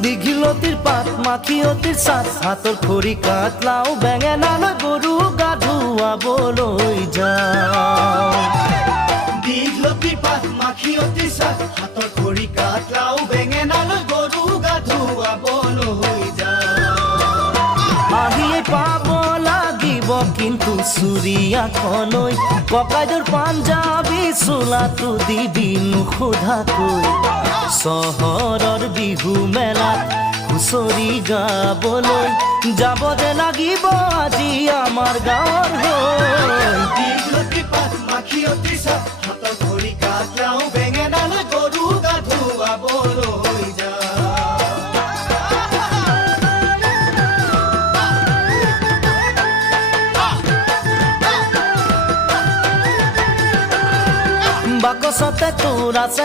দীঘিলতিৰ পাত মাখিয়তিৰ সাত হাতৰ খড়ি কাটলাও বেঙেনালৈ গৰু গা ধুৱাবলৈ যাওঁ দীঘলতিৰ পাত মাখিয়তিৰ সাত হাতৰ খৰি কাটলাও বেঙেনালৈ গৰু গা ধুৱাবলৈ যাওঁ আহিয়ে পাব লাগিব কিন্তু চুৰিয়াখনৈ ককাইদেউৰ পাঞ্জাবী চোলাটো দিবি নোসোধাকৈ চহৰৰ বিহু মেলাত হুঁচৰি গাবলৈ যাব যে লাগিব আজি আমাৰ গাঁৱৰ হৈ দীঘলতিৰ পাত মাখিয়তিৰ সাত হাতৰ খৰি কাটলাও বেঙেনালৈ গৰু গা ধুৱাবলৈ যাওঁ বাকচতে তোৰ আছে